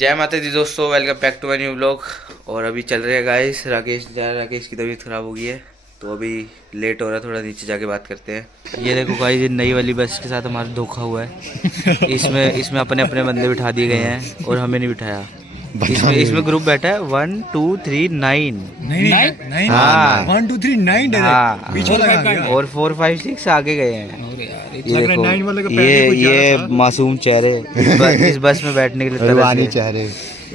जय माता दी दोस्तों, welcome back to my new blog. और अभी चल रहे हैं गाइस, राकेश की तबीयत ख़राब हो गई है तो अभी लेट हो रहा है, थोड़ा नीचे जाके बात करते हैं। ये देखो गाइस, ये नई वाली बस के साथ हमारा धोखा हुआ है। इसमें अपने अपने बंदे बिठा दिए गए हैं और हमें नहीं बिठाया। इसमें ग्रुप बैठा है 1 2 3 9। हाँ 1 2 3 9 हाँ, पीछे लगा गया। और 4 5 6 आगे गए हैं। ये लग रहा है देखो, 9 वाले का पहले कुछ ये ज्यादा था। मासूम चेहरे इस बस में बैठने के लिए तरस गए। चेहरे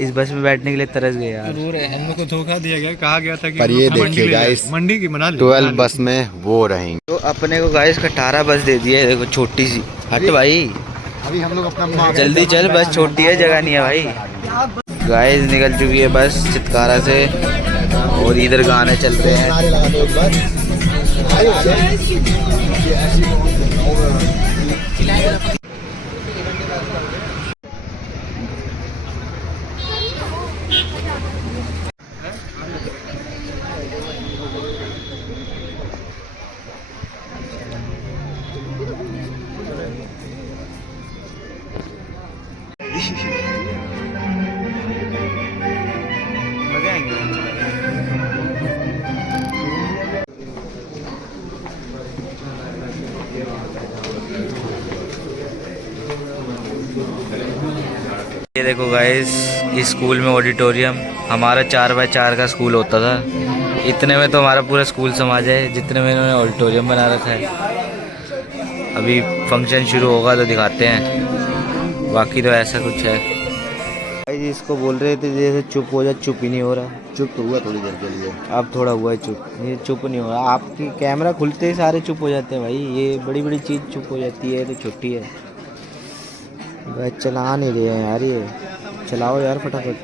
इस बस में बैठने के लिए तरस गए यार। जरूर है, हम लोग को धोखा दिया गया, कहा गया था कि पर हम ये लोग मंडी देखिए ले जाएं। गाइस, मंडी की मना 12 बस में वो रहेंगे। तो अपने को गाइस कटारा बस दे दी है, देखो छोटी सी। हट भाई, अभी हम लोग अपना जल्दी चल, बस छोटी है, जगह नहीं है भाई। गाइस निकल चुकी है बस चितकारा से और इधर गाने चल रहे हैं। मजे आएंगे। ये देखो गाइस, इस स्कूल में ऑडिटोरियम, हमारा 4x4 का स्कूल होता था। इतने में तो हमारा पूरा स्कूल समा जाए जितने में इन्होंने ऑडिटोरियम बना रखा है। अभी फंक्शन शुरू होगा तो दिखाते हैं, बाकी तो ऐसा कुछ है। भाई इसको बोल रहे थे जैसे चुप हो जा, चुप ही नहीं हो रहा। चुप तो हुआ थोड़ी देर के लिए, अब थोड़ा हुआ है चुप, ये चुप नहीं हो रहा। आपकी कैमरा खुलते ही सारे चुप हो जाते हैं भाई, ये बड़ी बड़ी चीज़ चुप हो जाती है तो छोटी है। भाई चला नहीं रहे हैं यार, ये चलाओ यार फटाफट।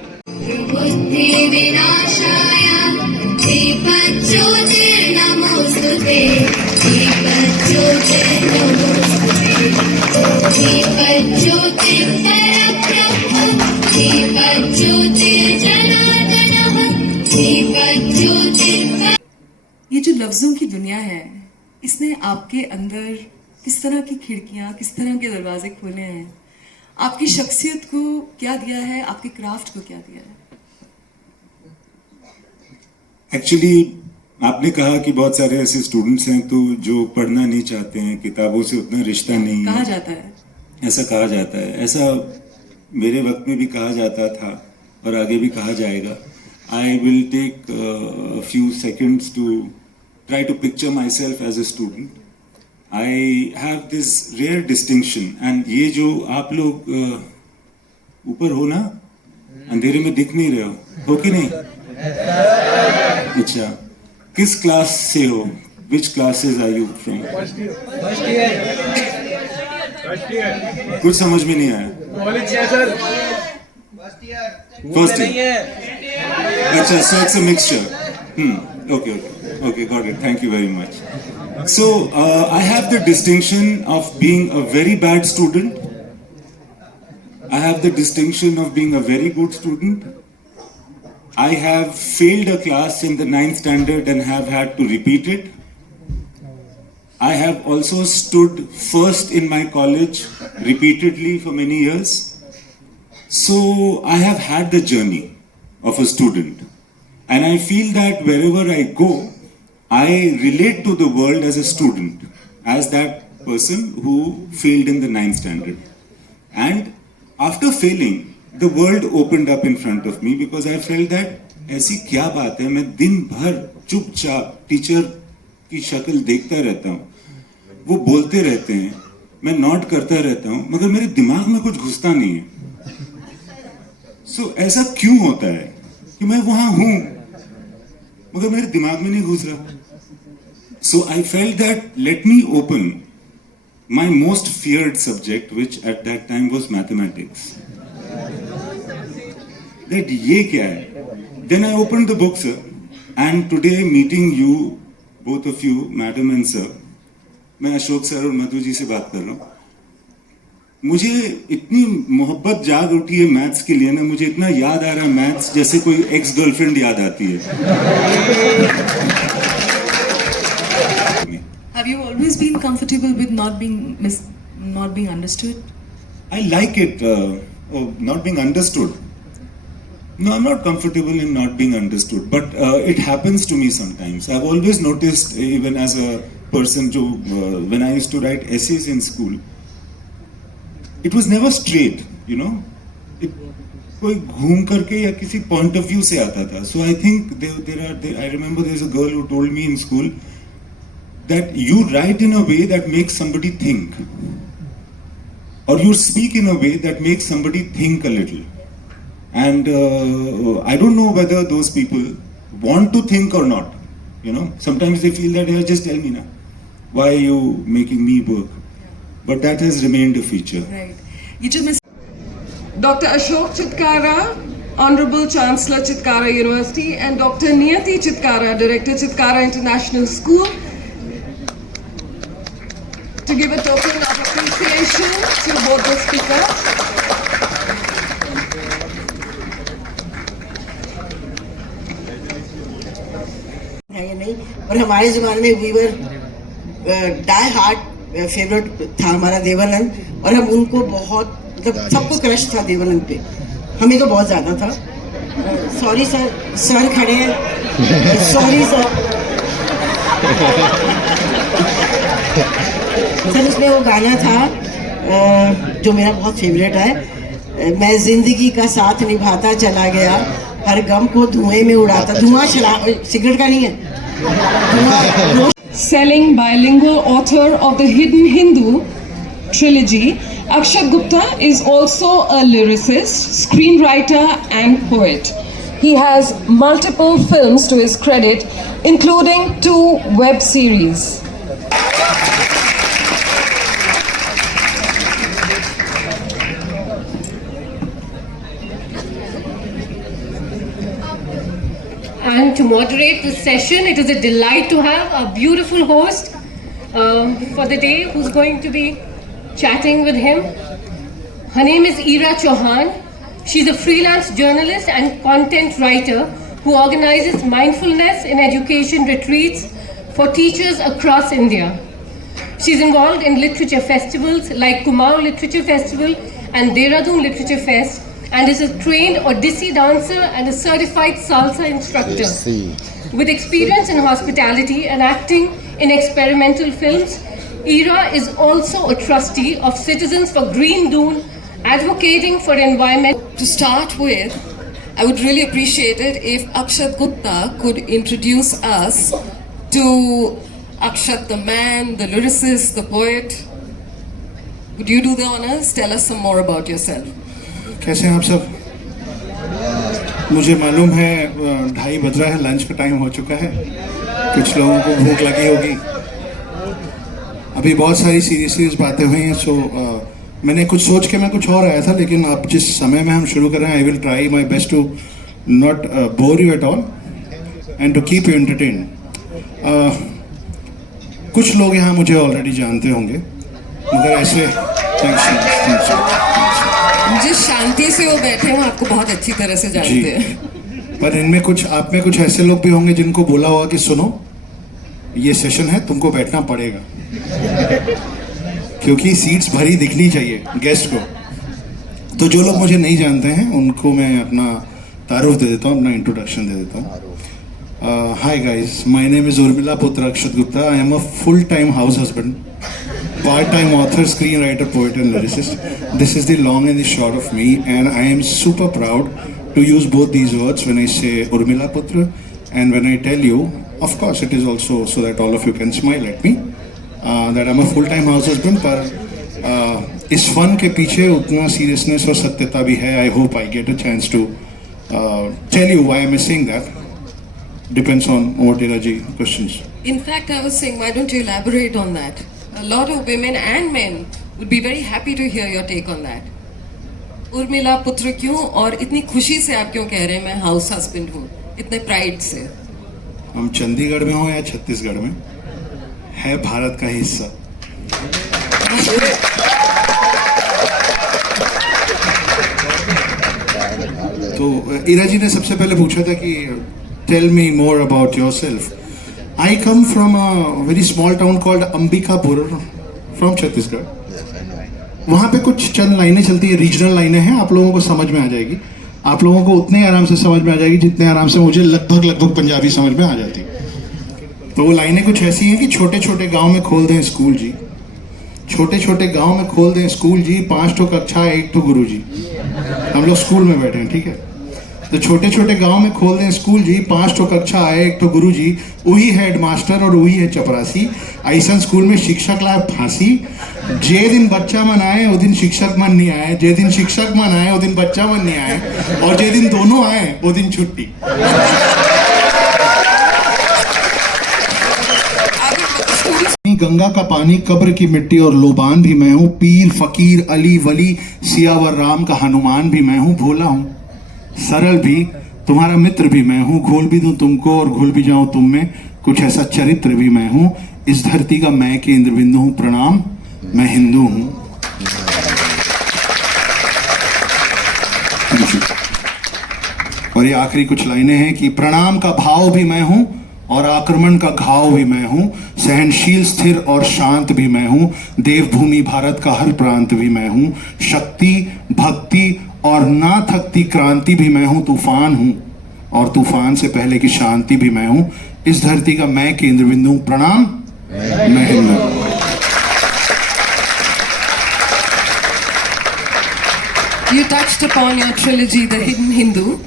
ये जो लफ्जों की दुनिया है, इसने आपके अंदर किस तरह की खिड़कियां, किस तरह के दरवाजे खोले हैं, आपकी शख्सियत को क्या दिया है, आपके क्राफ्ट को क्या दिया है? एक्चुअली आपने कहा कि बहुत सारे ऐसे स्टूडेंट्स हैं तो जो पढ़ना नहीं चाहते हैं, किताबों से उतना रिश्ता नहीं कहा है, जाता है। ऐसा कहा जाता है। ऐसा मेरे वक्त में भी कहा जाता था और आगे भी कहा जाएगा। I will take few seconds to try to picture myself as a student. I have this rare distinction, and ये जो आप लोग ऊपर हो ना, अंधेरे में दिख नहीं रहे हो कि नहीं? अच्छा, किस क्लास से हो? विच क्लासेस आर यू फ्रॉम? कुछ समझ में नहीं आया। First year. अच्छा, so it's a mixture. Okay, got it. Thank you very much. So I have the distinction of being a very bad student. I have the distinction of being a very good student. I have failed a class in the 9th standard and have had to repeat it. I have also stood first in my college repeatedly for many years. So I have had the journey of a student. And I feel that wherever I go, I relate to the world as a student, as that person who failed in the 9th standard. And after failing, the world opened up in front of me because I felt that ऐसी क्या बात है, मैं दिन भर चुपचाप teacher की शक्ल देखता रहता हूँ, वो बोलते रहते हैं, मैं नोट करता रहता हूँ, मगर मेरे दिमाग में कुछ घुसता नहीं है। ऐसा क्यों होता है कि मैं वहां हूं मगर मेरे दिमाग में नहीं घुस रहा? So I felt that let me open my most feared subject, which at that time was mathematics. That ये क्या है? Then I opened the book, sir, and today meeting you, both of you, madam and sir, मैं Ashok sir और मधु जी से बात कर रहा हूँ। मुझे इतनी मोहब्बत जाग उठी है मैथ्स के लिए ना, मुझे इतना याद आ रहा है मैथ्स जैसे कोई एक्स गर्लफ्रेंड याद आती है। Have you always been comfortable with not being understood? I like it, not being understood. No, I'm not comfortable in not being understood, but it happens to me sometimes. I've always noticed, even as a person, when I used to write essays in school, it was never straight, you know. कोई घूम करके या किसी point of view से आता था. So I think I remember there's a girl who told me in school that you write in a way that makes somebody think, or you speak in a way that makes somebody think a little. And I don't know whether those people want to think or not. You know, sometimes they feel that, just tell me now, why are you making me work? But that has remained a feature. Right. ये जो मैं Dr. Ashok Chitkara, Honorable Chancellor Chitkara University, and Dr. Niyati Chitkara, Director Chitkara International School, to give a token of appreciation to both the speakers. है या नहीं, और हमारे ज़माने में वीवर डाई हार्ट फेवरेट था हमारा देवानंद, और हम उनको बहुत मतलब सबको क्रश था देवानंद पे, हमें तो बहुत ज़्यादा था. सॉरी सर, सर खड़े हैं, सॉरी सर. सर उसमें वो गाना था जो मेरा बहुत फेवरेट है, मैं जिंदगी का साथ निभाता चला गया, हर गम को धुएं में उड़ाता. धुआं सिगरेट का नहीं है. Selling bilingual author of the Hidden Hindu trilogy, Akshat Gupta is also a lyricist, screenwriter and poet. He has multiple films to his credit, including 2 web series. And to moderate this session, it is a delight to have a beautiful host for the day who's going to be chatting with him. Her name is Ira Chauhan. She's a freelance journalist and content writer who organizes mindfulness in education retreats for teachers across India. She's involved in literature festivals like Kumaon Literature Festival and Dehradun Literature Fest, and is a trained Odissi dancer and a certified salsa instructor. With experience in hospitality and acting in experimental films, Ira is also a trustee of Citizens for Green Dune, advocating for environment. To start with, I would really appreciate it if Akshat Gupta could introduce us to Akshat, the man, the lyricist, the poet. Would you do the honors? Tell us some more about yourself. कैसे हैं आप सब? मुझे मालूम है 2:30 बज रहा है, लंच का टाइम हो चुका है, कुछ लोगों को भूख लगी होगी. अभी बहुत सारी सीरियस बातें हुई हैं, सो मैंने कुछ सोच के मैं कुछ और आया था, लेकिन अब जिस समय में हम शुरू कर रहे हैं, I will try my best to not bore you at all and to keep you entertain. कुछ लोग यहाँ मुझे ऑलरेडी जानते होंगे, मगर ऐसे जिस शांति से वो बैठे हैं, वो आपको बहुत अच्छी तरह से जानते हैं. पर इनमें कुछ, आप में कुछ ऐसे लोग भी होंगे जिनको बोला होगा कि सुनो, ये सेशन है, तुमको बैठना पड़ेगा, क्योंकि सीट्स भरी दिखनी चाहिए गेस्ट को. तो जो लोग मुझे नहीं जानते हैं उनको मैं अपना तारुफ दे देता हूँ, अपना इंट्रोडक्शन दे देता हूँ. Hi guys, my name is Urmila Putra Akshat Gupta. I am a full-time house husband, part-time author, screenwriter, poet and lyricist. This is the long and the short of me, and I am super proud to use both these words when I say Urmila Putra, and when I tell you, of course it is also so that all of you can smile at me, that I'm a full-time house husband. पर इस fun के पीछे उतना seriousness और सत्यता भी है. I hope I get a chance to tell you why am I saying that. Depends on what Iraji questions. In fact, I was saying, why don't you elaborate on that? A lot of women and men would be very happy to hear your take on that. Urmila पुत्र क्यों, और इतनी खुशी से आप क्यों कह रहे हैं मैं हाउस हस्बैंड हूँ, इतने प्राइड से? हम चंडीगढ़ में हो या छत्तीसगढ़ में, है भारत का हिस्सा. तो इराजी ने सबसे पहले पूछा था कि tell me more about yourself. I come from a very small town called Ambikapur from Chhattisgarh. वहाँ पे कुछ चंद लाइनें चलती है, रीजनल लाइनें हैं, आप लोगों को समझ में आ जाएगी. आप लोगों को उतने ही आराम से समझ में आ जाएगी जितने आराम से मुझे लगभग पंजाबी समझ में आ जाती। तो वो लाइनें कुछ ऐसी हैं कि छोटे छोटे गांव में खोल दें स्कूल जी, छोटे छोटे गांव में खोल दें स्कूल जी, 5 ठो कक्षा 1 ठो गुरु जी। हम लोग स्कूल में बैठे हैं, ठीक है। तो छोटे छोटे गांव में खोल दें स्कूल जी, 5 ठो कक्षा आए 1 ठो गुरु जी, वही हेड मास्टर और वही है चपरासी। ऐसा स्कूल में शिक्षक लाए फांसी। जे दिन बच्चा मन आए वो दिन शिक्षक मन नहीं आए, जे दिन शिक्षक मन आए वो दिन बच्चा मन नहीं आए, और जे दिन दोनों आए वो दिन छुट्टी। गंगा का पानी, कब्र की मिट्टी और लोबान भी मैं हूँ, पीर फकीर अली वली सियावर राम का हनुमान भी मैं हूँ, भोला हूँ सरल भी तुम्हारा मित्र भी मैं हूँ, घोल भी दूं तुमको और घुल भी जाऊं तुम में, कुछ ऐसा चरित्र भी मैं हूँ, इस धरती का मैं केंद्र बिंदु हूँ, प्रणाम मैं हिंदू हूँ। और ये आखिरी कुछ लाइनें हैं कि प्रणाम का भाव भी मैं हूँ और आक्रमण का घाव भी मैं हूँ, सहनशील स्थिर और शांत भी मैं हूँ, देवभूमि भारत का हर प्रांत भी मैं हूँ, शक्ति भक्ति और ना थकती क्रांति भी मैं हूं, तूफान हूं और तूफान से पहले की शांति भी मैं हूं, इस धरती का मैं केंद्र बिंदु हूं, प्रणाम मैं Hindu. You touched upon your trilogy, The Hidden Hindu.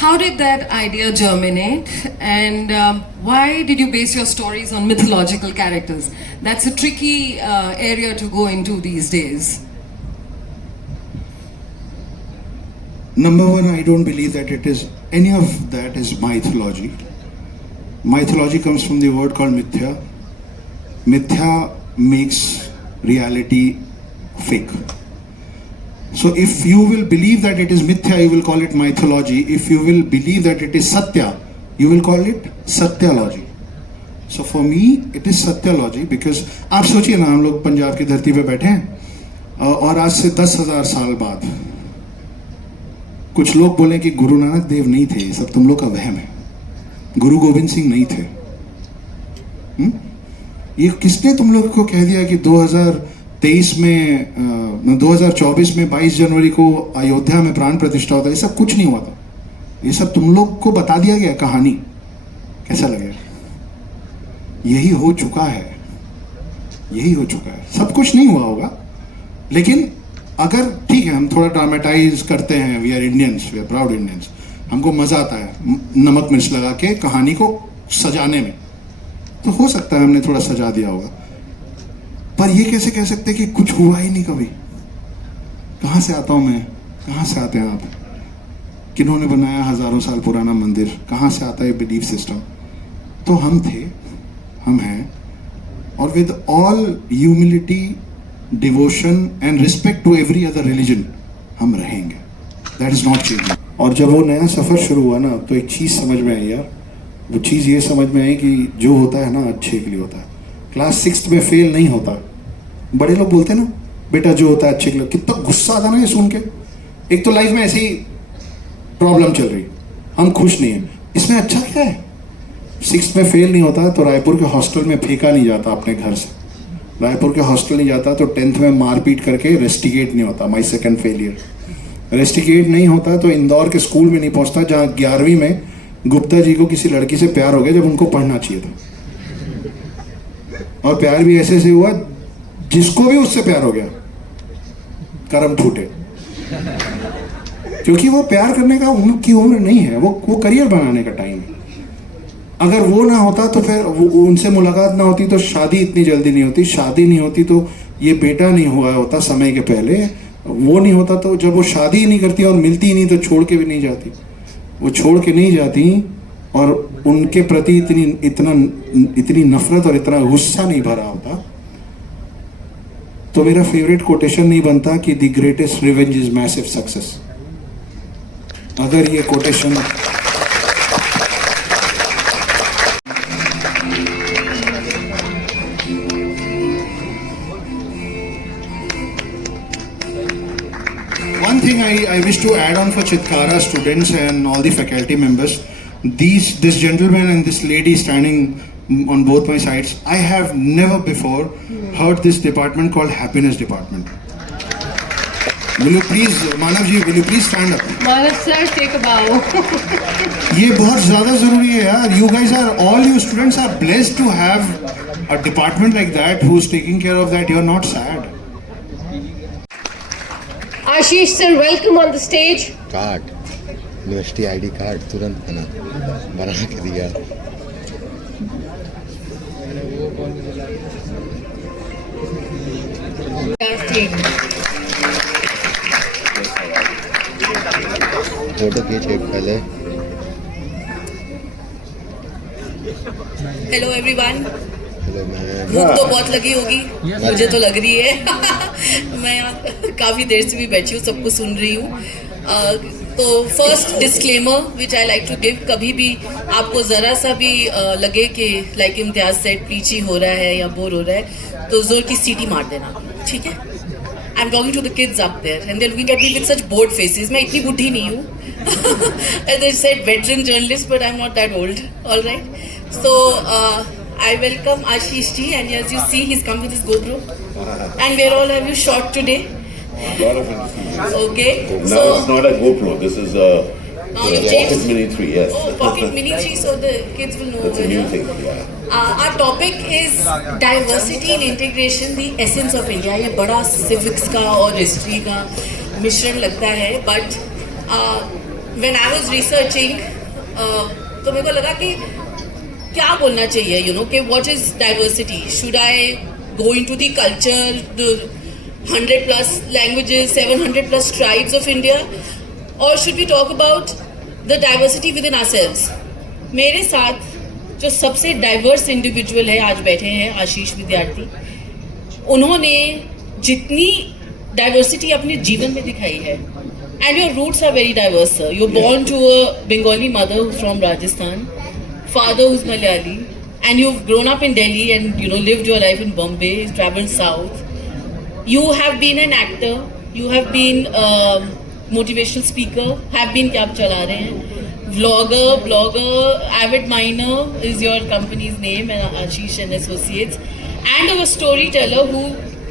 How did that idea germinate, and why did you base your stories on mythological characters? That's a tricky area to go into these days. Number one, I don't believe that any of that is mythology. Mythology comes from the word called mithya. Mithya makes reality fake. So if you will believe that it is mithya, you will call it mythology. If you will believe that it is satya, you will call it satyalogy. So for me, it is satyalogy because आप सोचिए ना, हम लोग पंजाब की धरती पे बैठे हैं और आज से 10,000 साल बाद कुछ लोग बोले कि गुरु नानक देव नहीं थे, ये सब तुम लोग का वहम है, गुरु गोविंद सिंह नहीं थे। ये किसने तुम लोग को कह दिया कि 2023 में 2024 में 22 जनवरी को अयोध्या में प्राण प्रतिष्ठा होता है? ये सब कुछ नहीं हुआ था, ये सब तुम लोग को बता दिया गया कहानी। कैसा लगेगा? यही हो चुका है, यही हो चुका है। सब कुछ नहीं हुआ होगा, लेकिन अगर ठीक है हम थोड़ा ड्रामेटाइज करते हैं, we are Indians, we are proud Indians, हमको मजा आता है नमक मिर्च लगा के कहानी को सजाने में, तो हो सकता है हमने थोड़ा सजा दिया होगा, पर ये कैसे कह सकते कि कुछ हुआ ही नहीं कभी? कहाँ से आता हूँ मैं, कहाँ से आते हैं आप, किन्होंने बनाया हजारों साल पुराना मंदिर, कहाँ से आता है बिलीफ सिस्टम? तो हम थे, हम हैं, और with all humility, devotion and respect to every other religion हम रहेंगे। That is not changing. और जब वो नया सफर शुरू हुआ ना, तो एक चीज समझ में आई यार, वो चीज ये समझ में आई कि जो होता है ना अच्छे के लिए होता है। क्लास 6 में फेल नहीं होता। बड़े लोग बोलते हैं ना बेटा जो होता है अच्छे के लिए, कितना गुस्सा आता ना ये सुन के। एक तो लाइफ में ऐसी प्रॉब्लम चल रही, हम खुश नहीं है, इसमें अच्छा क्या है? 6 में फेल नहीं होता तो रायपुर के हॉस्टल में फेंका नहीं जाता अपने घर से, रायपुर के हॉस्टल नहीं जाता तो 10th में मारपीट करके रेस्टिकेट नहीं होता, माई सेकंड फेलियर। रेस्टिकेट नहीं होता तो इंदौर के स्कूल में नहीं पहुंचता जहां 11वीं में गुप्ता जी को किसी लड़की से प्यार हो गया जब उनको पढ़ना चाहिए था, और प्यार भी ऐसे से हुआ जिसको भी उससे प्यार हो गया करम फूटे, क्योंकि वो प्यार करने का उनकी उम्र नहीं है, वो करियर बनाने का टाइम है। अगर वो ना होता तो फिर उनसे मुलाकात ना होती तो शादी इतनी जल्दी नहीं होती, शादी नहीं होती तो ये बेटा नहीं हुआ होता समय के पहले, वो नहीं होता तो जब वो शादी ही नहीं करती और मिलती ही नहीं तो छोड़ के भी नहीं जाती, वो छोड़ के नहीं जाती और उनके प्रति इतनी नफरत और इतना गुस्सा नहीं भरा होता, तो मेरा फेवरेट कोटेशन नहीं बनता कि the greatest revenge is massive success. अगर ये quotation one thing I wish to add on for Chitkara students and all the faculty members, this gentleman and this lady standing on both my sides, I have never before heard this department called happiness department. Will you please, Manav ji, will you please stand up? Manav sir, take a bow. ये बहुत ज़्यादा ज़रूरी है यार. You guys are, all you students are blessed to have a department like that who's taking care of that. You're not sad. Ashish sir, welcome on the stage. Card, university ID card तुरंत बना के दिया. Photo खींच एक पहले. Hello everyone, hello ma'am. भूख तो बहुत लगी होगी, मुझे तो लग रही है. मैं यहाँ काफ़ी देर से भी बैठी हूँ, सबको सुन रही हूँ. तो first disclaimer which I like to give, कभी भी आपको ज़रा सा भी लगे कि लाइक इम्तियाज सेट पीछी हो रहा है या बोर हो रहा है, तो जोर की सीटी मार देना, ठीक है. I am talking to the kids up there and they are looking at me with such bored faces. मैं इतनी बुढ़ी नहीं हूँ. They said veteran journalist, but I'm not that old. All right. So I welcome Ashish ji, and as you see, he's come with his GoPro. And where all have you shot today? A lot of it. Okay. Now So it's not a GoPro. This is a you've Pocket changed? Mini 3. Yes. Oh, Pocket Mini 3, so the kids will know. It's a over new here. thing. Yeah. Our topic is diversity and integration, the essence of India. ये बड़ा civics का और history का मिश्रण लगता है, but when I was researching, तो मेरे को लगा कि क्या बोलना चाहिए, you know, कि what is diversity? Should I go into the culture, the 100 plus languages, 700 plus tribes of India, or should we talk about the diversity within ourselves? मेरे साथ जो सबसे डाइवर्स इंडिविजुअल है आज बैठे हैं, आशीष विद्यार्थी. उन्होंने जितनी डाइवर्सिटी अपने जीवन में दिखाई है, and your roots are very diverse, sir. You're born to a Bengali mother who's from Rajasthan, father who's Malayali, and you've grown up in Delhi and, you know, lived your life in Bombay, traveled south. You have been an actor, you have been a motivational speaker, have been क्या आप चला रहे हैं, vlogger, blogger, avid miner is your company's name, and Ashish and Associates, and a storyteller who,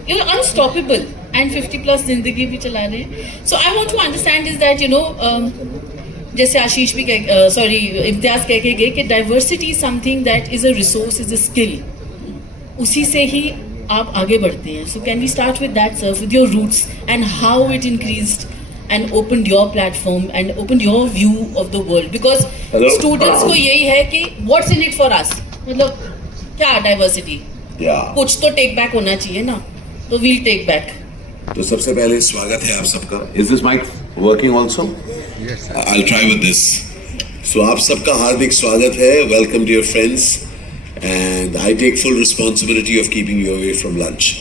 you're unstoppable, and 50 plus जिंदगी भी चला रहे हैं. So I want to understand is that, you know, जैसे आशीष भी सॉरी इम्तियाज कह के गए कि diversity is something that is a resource, is a skill. उसी से ही आप आगे बढ़ते हैं. So can we start with that sir, with your roots and how it increased and opened your platform and opened your view of the world, because students को यही है कि what's in it for us, मतलब क्या diversity, कुछ तो take back होना चाहिए ना, तो we'll take back. तो सबसे पहले स्वागत है आप सबका. Is this mic working also? Yes. I'll try with this. So आप सबका हार्दिक स्वागत है. Welcome to your friends, and I take full responsibility of keeping you away from lunch.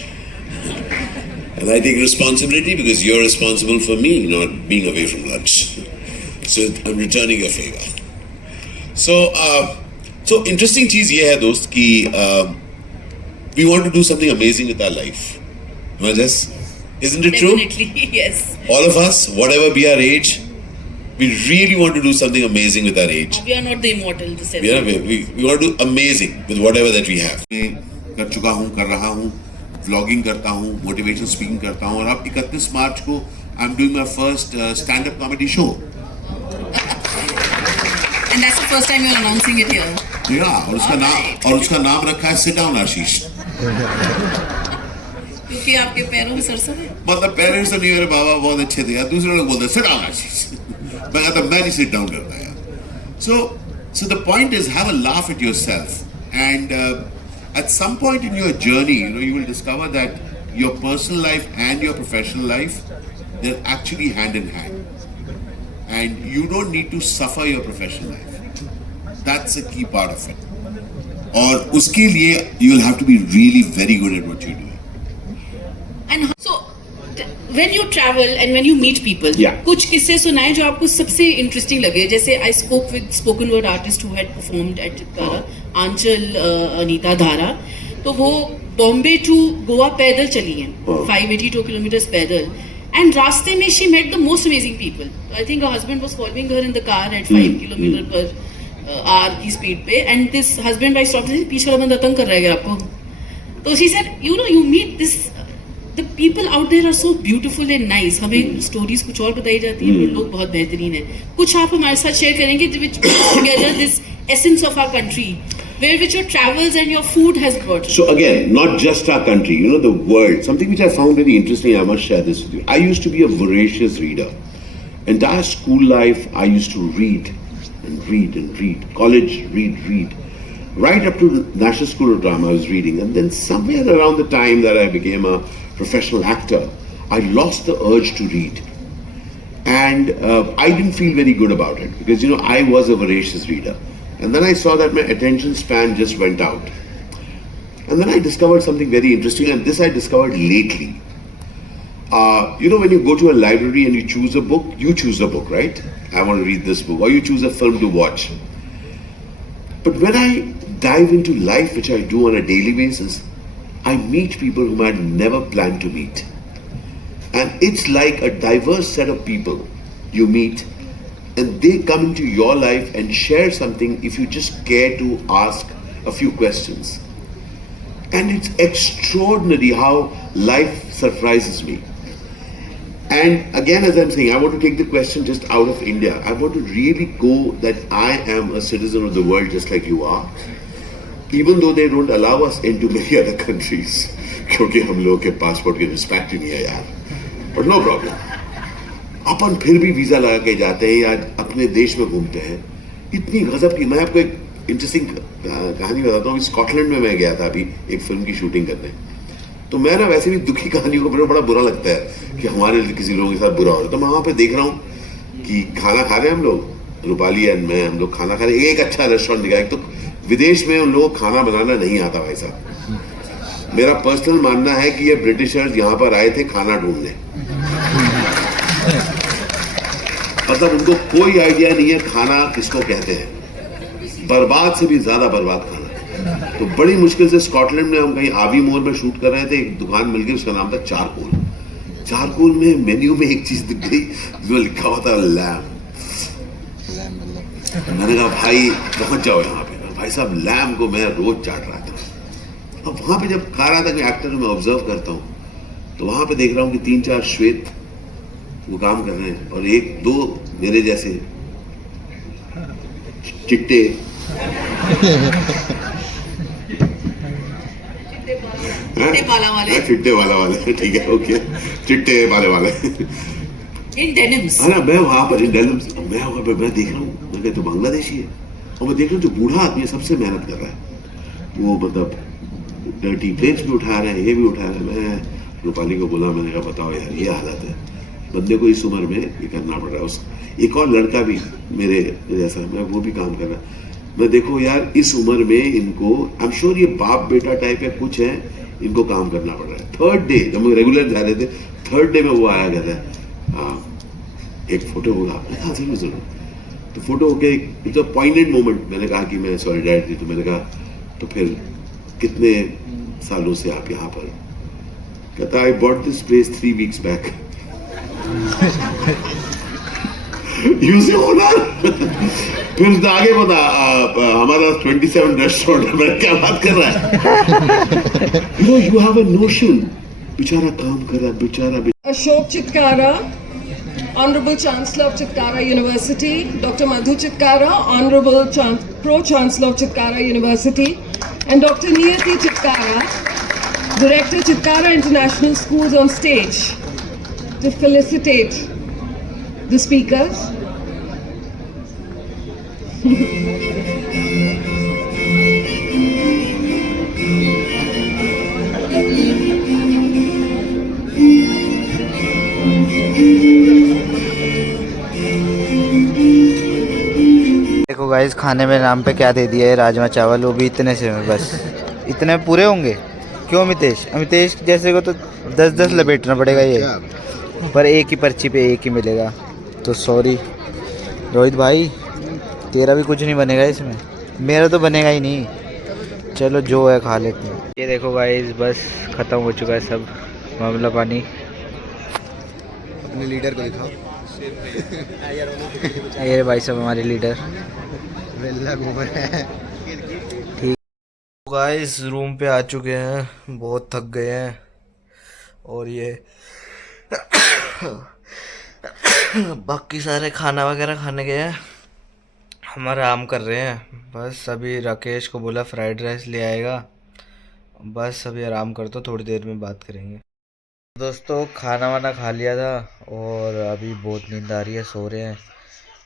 And I take responsibility because you're responsible for me not being away from lunch. So I'm returning your favor. So interesting चीज ये है दोस्त कि we want to do something amazing with our life. Majas, isn't it true? Definitely, yes. All of us, whatever be our age, we really want to do something amazing with our age. We are not the immortal to say We that. want to do amazing with whatever that we have. मैं कर चुका हूँ, कर रहा हूँ, vlogging करता हूँ, motivational speaking करता हूँ, और अब 31 मार्च को I am doing my first stand up comedy show. And that's the first time you're announcing it here. Yeah, और उसका नाम रखा है सिट डाउन आशीष. क्योंकि आपके पैरों में सरसों है. मतलब पेरेंट्स तो नहीं, मेरे बाबा बहुत अच्छे थे यार, दूसरे लोग बोलते सिट डाउन आशीष. मैं कहता मैं नहीं सिट डाउन करता यार. So the point is, have a laugh at yourself, and at some point in your journey, you know, you will discover that your personal life and your professional life, they're actually hand in hand, and you don't need to suffer your professional life. That's a key part of it. और उसके लिए you will have to be really very good at what you're doing. And so when you travel and when you meet people, कुछ किस्से सुनाए जो आपको सबसे interesting लगे. जैसे I spoke with spoken word artist who had performed at Chitkara, आंचल अनीता धारा. तो वो बॉम्बे टू गोवा पैदल चली हैं, 582 किलोमीटर्स पैदल, एंड रास्ते में she met the most amazing people. I think her husband was following her in the car at 5 kilometre per hour की स्पीड पे, and this husband wife stop, पीछे वाला बंदा तंग कर रहा है आपको. तो she said, you know, you meet this the people out there are so beautiful and nice. हमें स्टोरीज कुछ और बताई जाती है, लोग बहुत बेहतरीन हैं. कुछ आप हमारे साथ शेयर करेंगे which brings together this essence of our country, where which your travels and your food has brought you? So again, not just our country, you know, the world. Something which I found very interesting, I must share this with you. I used to be a voracious reader. Entire school life, I used to read and read and read. College, read. Right up to National School of Drama, I was reading. And then somewhere around the time that I became a professional actor, I lost the urge to read. And I didn't feel very good about it because, you know, I was a voracious reader. And then I saw that my attention span just went out. And then I discovered something very interesting, and this I discovered lately. You know, when you go to a library and you choose a book, right? I want to read this book, or you choose a film to watch. But when I dive into life, which I do on a daily basis, I meet people whom I had never planned to meet. And it's like a diverse set of people you meet, and they come into your life and share something if you just care to ask a few questions. And it's extraordinary how life surprises me. And again, as I'm saying, I want to take the question just out of India. I want to really go that I am a citizen of the world just like you are, even though they don't allow us into many other countries. क्योंकि हम लोगों के passport की respect ही नहीं है यार. But no problem. अपन फिर भी वीजा लगा के जाते हैं या अपने देश में घूमते हैं. इतनी गजब की. मैं आपको एक इंटरेस्टिंग कहानी बताता हूँ. स्कॉटलैंड में मैं गया था अभी एक फिल्म की शूटिंग करने. तो मैं ना वैसे भी दुखी कहानियों को बड़ा बुरा लगता है कि हमारे किसी लोगों के साथ बुरा हो रहा है. तो मैं वहाँ पे देख रहा हूँ कि खाना खा रहे हैं हम लोग, रूपाली एंड मैं, हम लोग खाना खा रहे हैं. एक अच्छा रेस्टोरेंट दिखा. एक तो विदेश में उन लोगों को खाना बनाना नहीं आता भाई साहब. मेरा पर्सनल मानना है कि ये ब्रिटिशर्स यहाँ पर आए थे खाना ढूंढने. मतलब उनको कोई आइडिया नहीं है खाना किसको कहते हैं. बर्बाद से भी ज्यादा बर्बाद खाना. तो बड़ी मुश्किल से स्कॉटलैंड में हम कहीं आवी मोर में शूट कर रहे थे. एक दुकान मिल गई, उसका नाम था चारकोल. चारकोल में मेन्यू में एक चीज दिख गई जो लिखा हुआ था लैम. मैंने कहा भाई पहुंच जाओ यहाँ पे. भाई साहब लैम को मैं रोज चाट रहा था. अब वहां पे जब खा रहा था, कोई एक्टर में ऑब्जर्व करता हूँ तो वहां पे देख रहा हूँ कि 3-4 श्वेत वो काम कर रहे हैं और 1-2 मेरे जैसे चिट्टे चिट्टे वाले. ठीक है, ओके. चिट्टे वाले In denims. है ना. मैं वहां पर इन डेनिम्स, मैं वहां पर मैं देख रहा हूँ. मैं तो बांग्लादेशी है और मैं देख रहा हूँ जो बूढ़ा आदमी है सबसे मेहनत कर रहा है. वो मतलब डर्टी प्लेट्स भी उठा रहे हैं, ये भी उठा रहे हैं. मैं रूपाली को बोला, मैंने कहा बताओ यार ये हालत है. बंदे को इस उम्र में ये करना पड़ रहा है. उस एक और लड़का भी मेरे जैसा, मैं वो भी काम कर रहा है. मैं देखो यार इस उम्र में इनको, आई एम श्योर ये बाप बेटा टाइप है कुछ है, इनको काम करना पड़ रहा है. 3rd डे जब हम रेगुलर जा रहे थे, 3rd डे में वो आया कहता है एक फोटो होगा. मैं कहा जरूर जरूर. तो फोटो होके इट्स अ पॉइंटेड मोमेंट. मैंने कहा कि मैं सॉलिडारिटी. तो मैंने कहा तो फिर कितने सालों से आप यहाँ पर? कहता I bought this place 3 weeks back. Use owner. फिर आगे बता हमारा 27 रेस्टोरेंट है. क्या बात कर रहा है? You have a notion. बेचारा काम कर रहा है बेचारा. Ashok Chitkara, Honorable Chancellor of Chitkara University, Dr. Madhu Chitkara, Honorable Pro-Chancellor of Chitkara University, and Dr. Niyati Chitkara, Director Chitkara International Schools on stage to felicitate the speakers. देखो guys, खाने में नाम पे क्या दे दिया है, राजमा चावल, वो भी इतने से में. बस इतने पूरे होंगे. क्यों अमितेश जैसे को तो 10-10 लपेटना पड़ेगा ये, पर एक ही पर्ची पे एक ही मिलेगा. तो सॉरी रोहित भाई, तेरा भी कुछ नहीं बनेगा इसमें, मेरा तो बनेगा ही नहीं. चलो जो है खा लेते हैं. ये देखो गाइस, बस ख़त्म हो चुका है सब मामला पानी. अपने लीडर को दिखाओ. ये भाई साहब हमारे लीडर. ठीक गाइस, रूम पे आ चुके हैं. बहुत थक गए हैं और ये बाकी सारे खाना वगैरह खाने गए हैं, हम आराम कर रहे हैं। बस अभी राकेश को बोला फ्राइड राइस ले आएगा, बस अभी आराम कर दो, थोड़ी देर में बात करेंगे। दोस्तों खाना वाना खा लिया था और अभी बहुत नींद आ रही है, सो रहे हैं।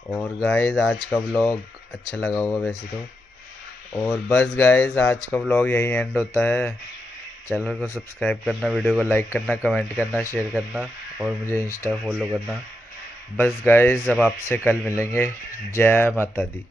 और गाइस आज का व्लॉग अच्छा लगा होगा वैसे तो, और बस गाइस आज का व्लॉग यही एंड होता है। चैनल को सब्सक्राइब करना, वीडियो को लाइक करना, कमेंट करना, शेयर करना और मुझे इंस्टा फॉलो करना। बस गाइस अब आपसे कल मिलेंगे। जय माता दी।